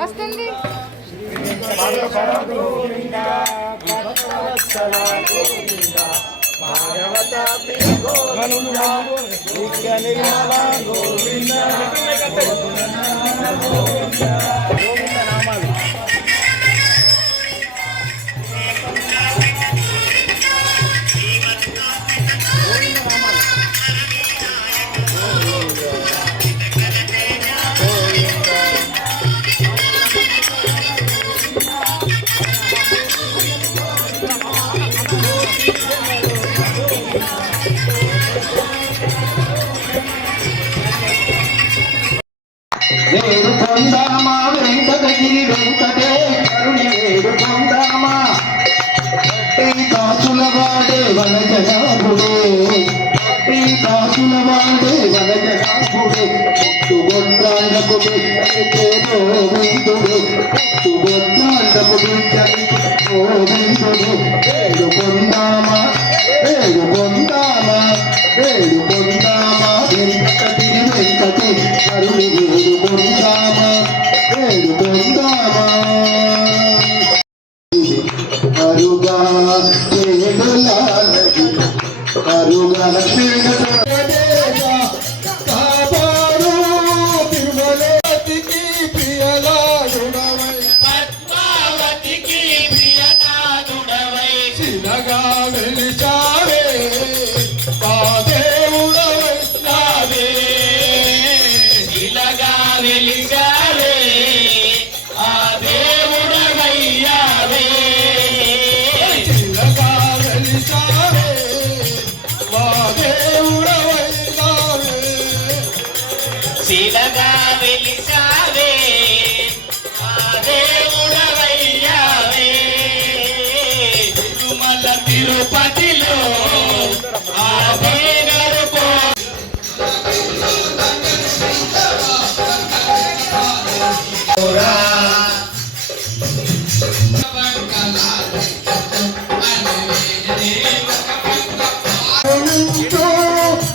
వస్తుంది. భాగవత గోవింద గోవింద వనకడాపుడే పట్టి కాకుల వాడే వనకడాపుడే పొట్టు బొట్టాండపు బిడ్డేదో విందుడు పొట్టు బొట్టాండపు బిడ్డ கருணப்பிறக తిరుపతిలో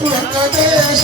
వెంకటేశ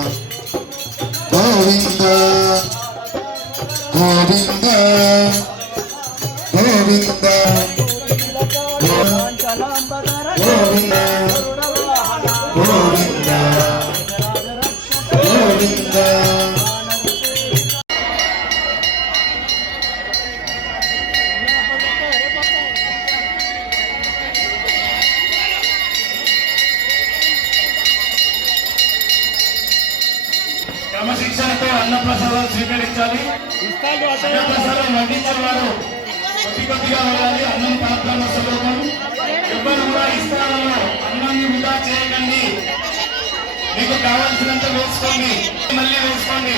స్వీకరించాలి వడ్డించేవారు కొద్ది కొద్దిగా వెళ్ళాలి. అన్నం పాత్రలో సులభం ఎవ్వరు కూడా ఈ స్థానంలో అన్నాన్ని వృధా చేయకండి. మీకు కావాల్సినంత వేసుకోండి. మళ్ళీ వేసుకోండి.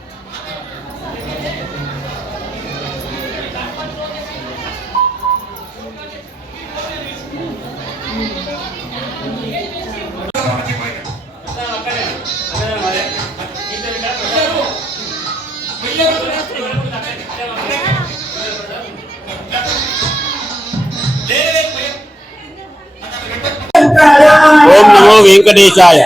వెంకటేశాయ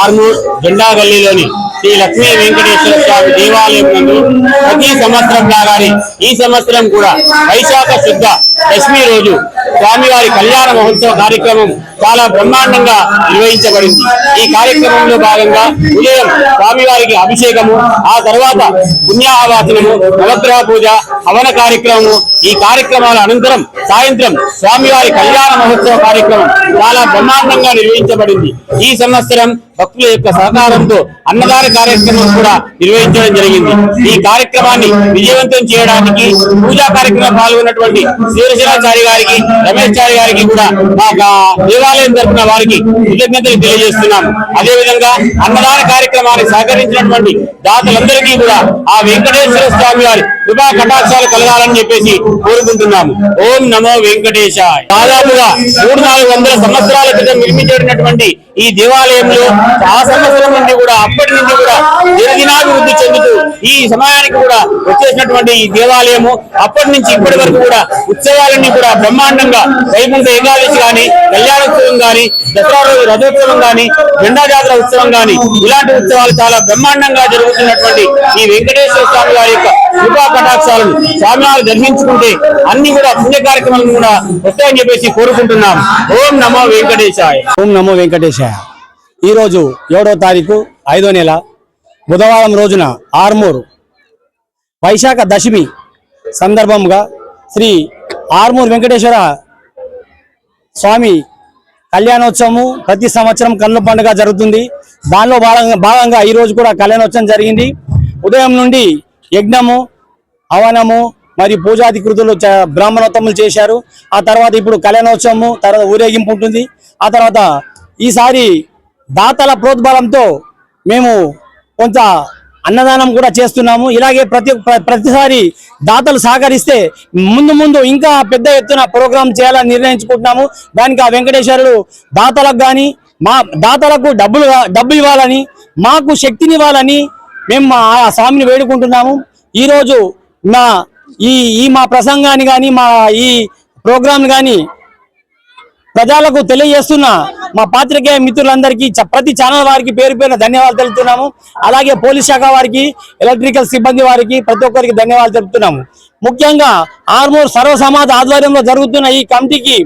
ఆర్మూర్ జెండాగల్లీలోని శ్రీ లక్ష్మీ వెంకటేశ్వర స్వామి దేవాలయం నందు ప్రతి సంవత్సరం లాగానే ఈ సంవత్సరం కూడా వైశాఖ శుద్ధ దశమి రోజు స్వామివారి కళ్యాణ మహోత్సవ కార్యక్రమం చాలా బ్రహ్మాండంగా నిర్వహించబడింది. ఈ కార్యక్రమంలో భాగంగా ఉదయం స్వామివారికి అభిషేకము ఆ తర్వాత పుణ్యాహవాసనము నవగ్రహ పూజ హవన కార్యక్రమము ఈ కార్యక్రమాల అనంతరం సాయంత్రం స్వామివారి కళ్యాణ మహోత్సవ కార్యక్రమం చాలా బ్రహ్మాండంగా నిర్వహించబడింది. ఈ సంవత్సరం భక్తుల యొక్క సహకారంతో అన్నదాన కార్యక్రమం కూడా నిర్వహించడం జరిగింది. ఈ కార్యక్రమాన్ని విజయవంతం చేయడానికి పూజా కార్యక్రమం పాల్గొన్నటువంటి శ్రీరచనాచారి గారికి రమేష్ చారి గారికి కూడా మా దేవాలయం తరఫున వారికి కృతజ్ఞతలు తెలియజేస్తున్నాం. అదేవిధంగా అన్నదాన కార్యక్రమాన్ని సహకరించినటువంటి దాతలందరికీ కూడా ఆ వెంకటేశ్వర స్వామి వారి కృపా కటాక్షాలు కలగాలని చెప్పేసి కోరుకుంటున్నాము. ఓం నమో వెంకటేశాయ. దాదాపుగా మూడు నాలుగు వందల సంవత్సరాల క్రితం నిర్మించేటటువంటి ఈ దేవాలయంలో ఆ సంవత్సరం నుండి కూడా అప్పటి నుండి కూడా దినదినాభివృద్ధి చెందుతూ ఈ సమయానికి కూడా వచ్చేసినటువంటి ఈ దేవాలయము అప్పటి నుంచి ఇప్పటి వరకు కూడా ఉత్సవాలన్నీ కూడా బ్రహ్మాండంగా వైకుంఠ ఏకాదశి గాని కళ్యాణోత్సవం గాని దసరా రోజు రథోత్సవం గాని జెండా జాతర ఉత్సవం గాని ఇలాంటి ఉత్సవాలు చాలా బ్రహ్మాండంగా జరుగుతున్నటువంటి ఈ వెంకటేశ్వర స్వామి వారి యొక్క కృపా కటాక్షాలను స్వామివారు దర్శించుకుంటే అన్ని కూడా పుణ్య కార్యక్రమాలు కూడా వస్తాయని చెప్పేసి కోరుకుంటున్నాం. ఓం నమో వెంకటేశాయ. ఓం నమో వెంకటేశాయ. ఈరోజు ఏడో తారీఖు ఐదో నెల బుధవారం రోజున ఆర్మూరు వైశాఖ దశమి సందర్భంగా శ్రీ ఆర్మూర్ వెంకటేశ్వర స్వామి కళ్యాణోత్సవము ప్రతి సంవత్సరం కన్నుల పండుగ జరుగుతుంది. దానిలో భాగంగా భాగంగా ఈరోజు కూడా కళ్యాణోత్సవం జరిగింది. ఉదయం నుండి యజ్ఞము హవనము మరియు పూజాది కృతులు బ్రాహ్మణోత్తములు చేశారు. ఆ తర్వాత ఇప్పుడు కళ్యాణోత్సవము తర్వాత ఊరేగింపు ఉంటుంది. ఆ తర్వాత ఈసారి దాతల ప్రోద్బలంతో మేము కొంత అన్నదానం కూడా చేస్తున్నాము. ఇలాగే ప్రతి ప్ర- ప్రతిసారి దాతలు సహకరిస్తే ముందు ముందు ఇంకా పెద్ద ఎత్తున ప్రోగ్రాం చేయాలని నిర్ణయించుకుంటున్నాము. దానికి ఆ వెంకటేశ్వరుడు దాతలకు కానీ మా దాతలకు డబ్బులు డబ్బులు ఇవ్వాలని మాకు శక్తిని ఇవ్వాలని మేము మా ఆ స్వామిని వేడుకుంటున్నాము. ఈరోజు మా ఈ ఈ మా ప్రసంగాన్ని కానీ మా ఈ ప్రోగ్రాం కానీ ప్రజలకు తెలియజేస్తున్న మా పాత్రికేయ మిత్రులందరికీ ప్రతి ఛానల్ వారికి పేరు పేరున ధన్యవాదాలు తెలుపుతున్నాము. అలాగే పోలీస్ శాఖ వారికి ఎలక్ట్రికల్ సిబ్బంది వారికి ప్రతి ఒక్కరికి ధన్యవాదాలు తెలుపుతున్నాము. ముఖ్యంగా ఆర్మూర్ సర్వ సమాజ ఆధ్వర్యంలో జరుగుతున్న ఈ కమిటీకి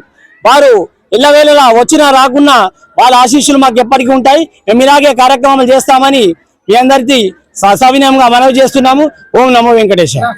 వారు ఇళ్ళవేళలా వచ్చినా రాకున్నా వాళ్ళ ఆశీస్సులు మాకు ఎప్పటికీ ఉంటాయి. మేము ఇలాగే కార్యక్రమాలు చేస్తామని మీ అందరికీ సవినయంగా మనవి చేస్తున్నాము. ఓం నమో వెంకటేశ్వర